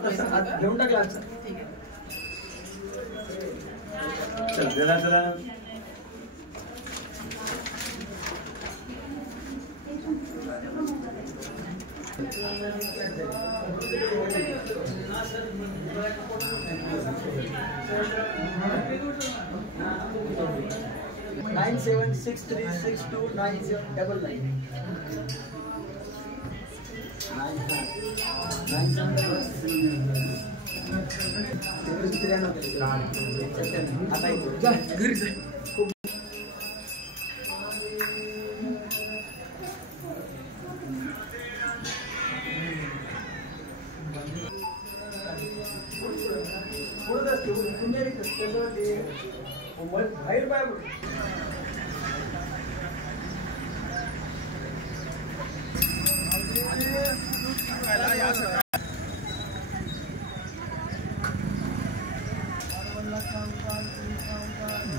घेऊन टाकला ठीक आहे चल जरा जरा 9763629799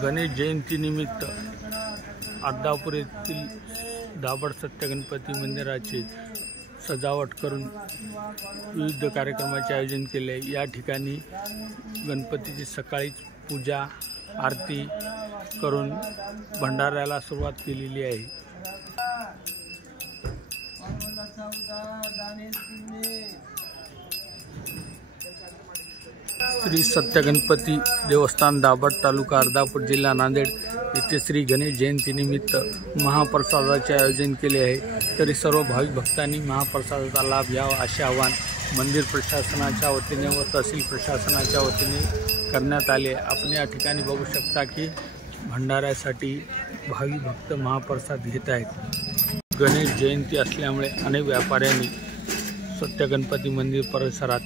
गणेश जयंतीनिमित्त अर्धापूर येथील दाभड सत्यगणपती मंदिराची सजावट करून विविध कार्यक्रमाचे आयोजन केले। या ठिकाणी गणपतीची सकाळीच पूजा आरती करून भंडाऱ्याला सुरुवात केलेली आहे। श्री सत्यगणपती देवस्थान दाभड तालुका अर्धापूर जिल्हा नांदेड येथे श्री गणेश जयंतीनिमित्त महाप्रसादाचे आयोजन केले आहे। तरी सर्व भाविक भक्तांनी महाप्रसादाचा लाभ घ्यावा असे आवाहन मंदिर प्रशासनाच्या वतीने व तहसील प्रशासनाच्या वतीने करण्यात आले। आपण या ठिकाणी बघू शकता की भंडाऱ्यासाठी भाविक भक्त महाप्रसाद घेत आहेत। गणेश जयंती असल्यामुळे अनेक व्यापाऱ्यांनी सत्यगणपती मंदिर परिसरात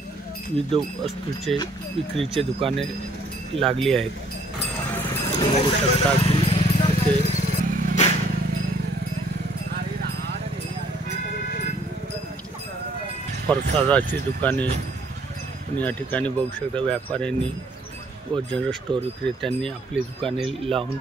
विविध वस्तूचे विक्रीचे दुकाने लागली आहेत। बघू शकता की इथे प्रसादाची दुकाने पण या ठिकाणी बघू शकता व्यापाऱ्यांनी व जनरल स्टोअर विक्रेत्यांनी आपली दुकाने लावून